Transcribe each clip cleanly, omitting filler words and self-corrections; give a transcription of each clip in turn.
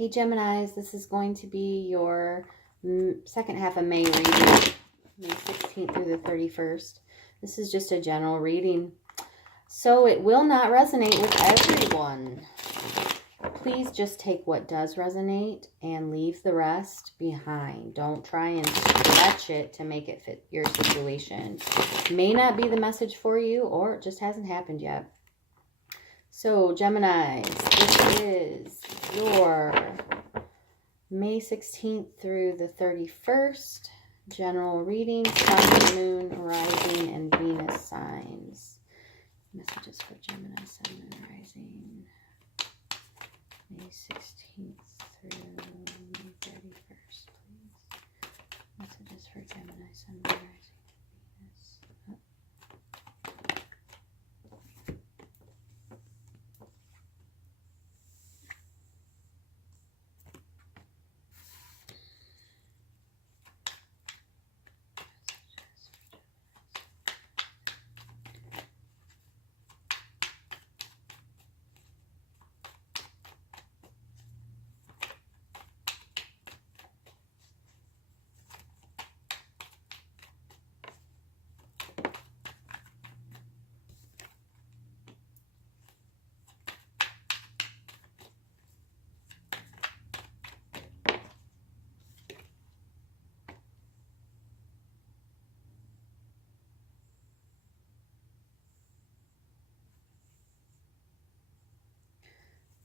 Hey Geminis, this is going to be your second half of May reading, May 16th through the 31st. This is just a general reading, so it will not resonate with everyone. Please just take what does resonate and leave the rest behind. Don't try and stretch it to make it fit your situation. It may not be the message for you, or it just hasn't happened yet. So, Geminis, this is your May 16th through the 31st general reading, Sun, Moon, Rising, and Venus signs. Messages for Gemini, Sun, Moon, Rising, May 16th through May 31st, please. Messages for Gemini, Sun, Moon, Rising, Venus.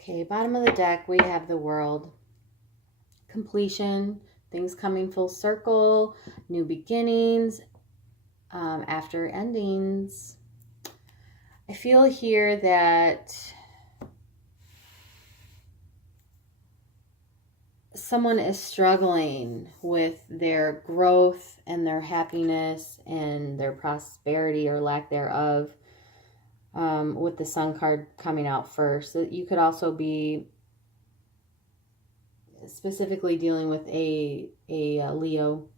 Okay, bottom of the deck, we have the World. Completion, things coming full circle, new beginnings, after endings. I feel here that someone is struggling with their growth and their happiness and their prosperity or lack thereof. With the Sun card coming out first. You could also be specifically dealing with a Leo.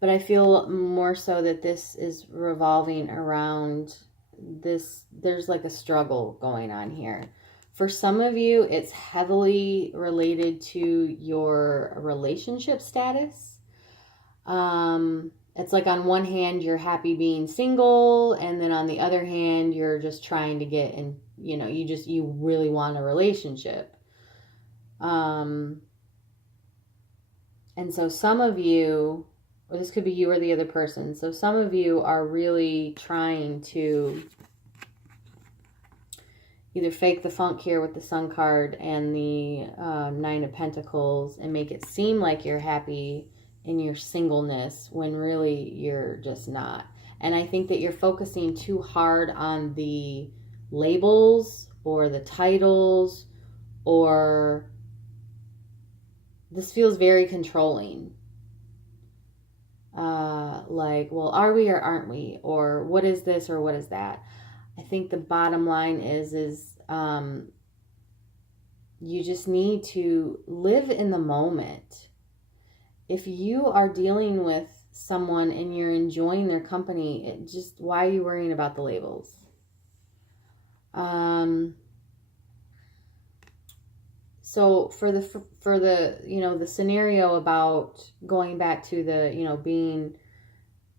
But I feel more so that this is revolving around this. There's like a struggle going on here. For some of you, it's heavily related to your relationship status. It's like on one hand, you're happy being single, and then on the other hand, you're just trying to get in, you really want a relationship. And so some of you, or this could be you or the other person, so some of you are really trying to either fake the funk here with the Sun card and the Nine of Pentacles and make it seem like you're happy in your singleness when really you're just not. And I think that you're focusing too hard on the labels or the titles, or this feels very controlling. Like, well, are we or aren't we? Or what is this or what is that? I think the bottom line is you just need to live in the moment. If you are dealing with someone and you're enjoying their company, why are you worrying about the labels? So for the the scenario about going back to the being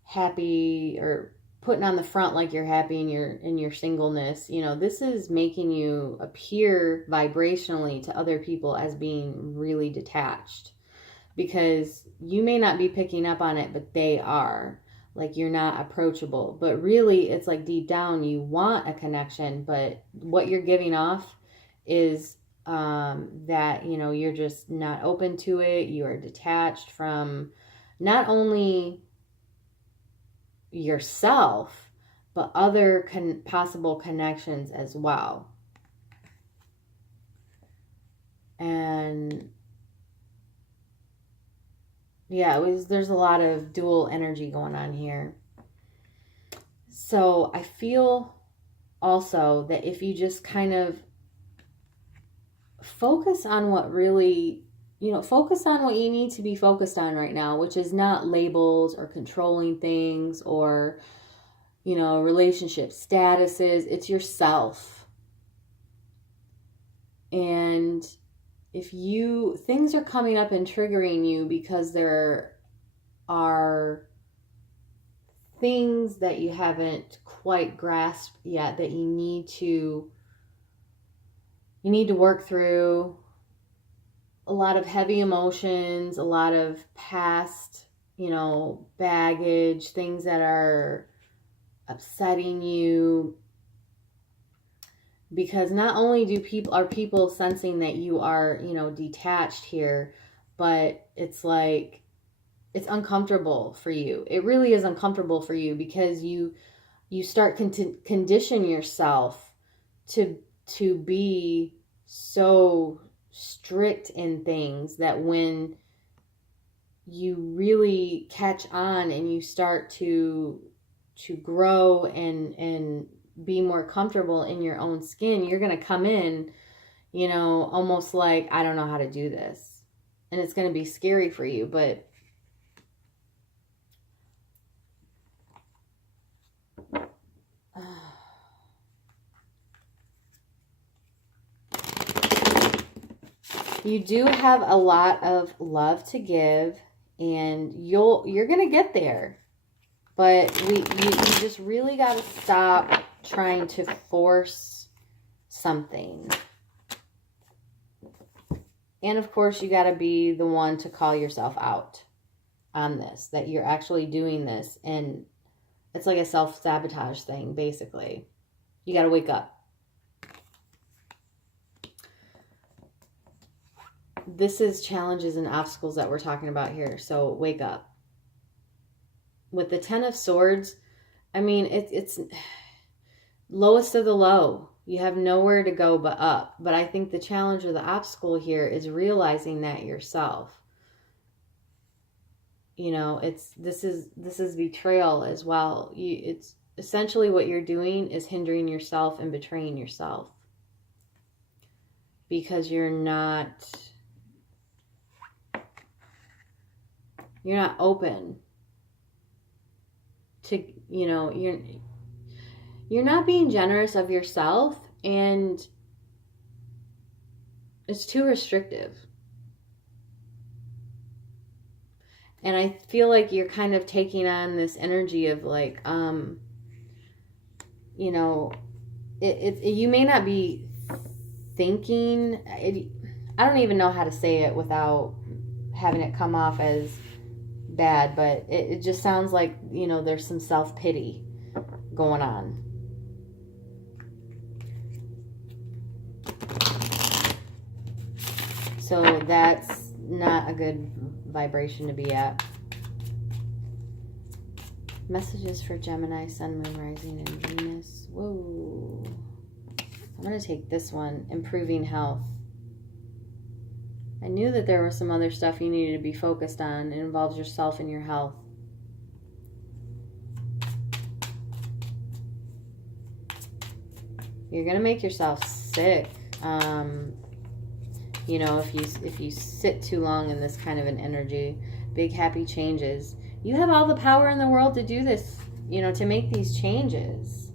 happy or putting on the front like you're happy in your singleness, this is making you appear vibrationally to other people as being really detached. Because you may not be picking up on it, but they are. Like, you're not approachable. But really, it's like deep down, you want a connection. But what you're giving off is that, you're just not open to it. You are detached from not only yourself, but other possible connections as well. And yeah, there's a lot of dual energy going on here. So I feel also that if you just kind of focus on what really, focus on what you need to be focused on right now, which is not labels or controlling things or, relationship statuses. It's yourself. And things are coming up and triggering you because there are things that you haven't quite grasped yet that you need to work through, a lot of heavy emotions, a lot of past, baggage, things that are upsetting you. Because not only are people sensing that you are, detached here, but it's like, it's uncomfortable for you. It really is uncomfortable for you because you start condition yourself to be so strict in things that when you really catch on and you start to grow and be more comfortable in your own skin, you're going to come in, almost like, I don't know how to do this. And it's going to be scary for you, but you do have a lot of love to give, and you're going to get there. But you just really got to stop trying to force something. And of course, you got to be the one to call yourself out on this, that you're actually doing this. And it's like a self-sabotage thing, basically. You got to wake up. This is challenges and obstacles that we're talking about here. So wake up. With the Ten of Swords, I mean, it's lowest of the low. You have nowhere to go but up. But I think the challenge or the obstacle here is realizing that yourself. This is betrayal as well. It's essentially what you're doing is hindering yourself and betraying yourself. Because you're not open to, you're not being generous of yourself, and it's too restrictive. And I feel like you're kind of taking on this energy of like, you may not be thinking it. I don't even know how to say it without having it come off as bad, but it just sounds like, there's some self-pity going on. So that's not a good vibration to be at. Messages for Gemini, Sun, Moon, Rising, and Venus. Whoa. I'm going to take this one, improving health. I knew that there was some other stuff you needed to be focused on. It involves yourself and your health. You're going to make yourself sick. If you sit too long in this kind of an energy, big happy changes. You have all the power in the world to do this, to make these changes.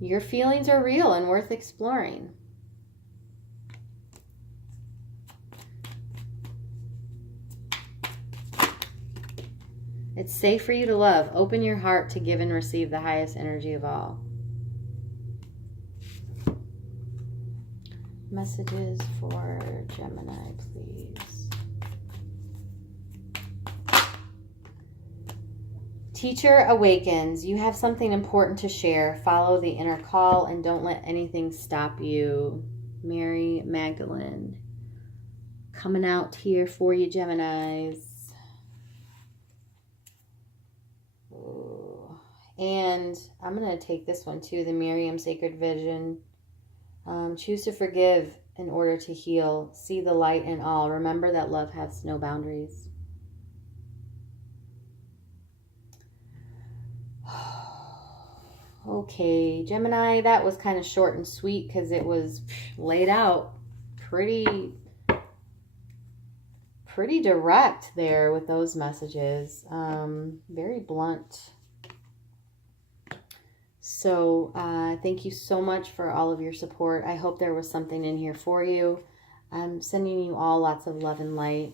Your feelings are real and worth exploring. It's safe for you to love. Open your heart to give and receive the highest energy of all. Messages for Gemini, please. Teacher awakens. You have something important to share. Follow the inner call and don't let anything stop you. Mary Magdalene coming out here for you, Geminis. Ooh. And I'm going to take this one too, the Miriam Sacred Vision. Choose to forgive in order to heal. See the light in all. Remember that love has no boundaries. Okay, Gemini, that was kind of short and sweet because it was laid out pretty direct there with those messages. Very blunt. So thank you so much for all of your support. I hope there was something in here for you. I'm sending you all lots of love and light.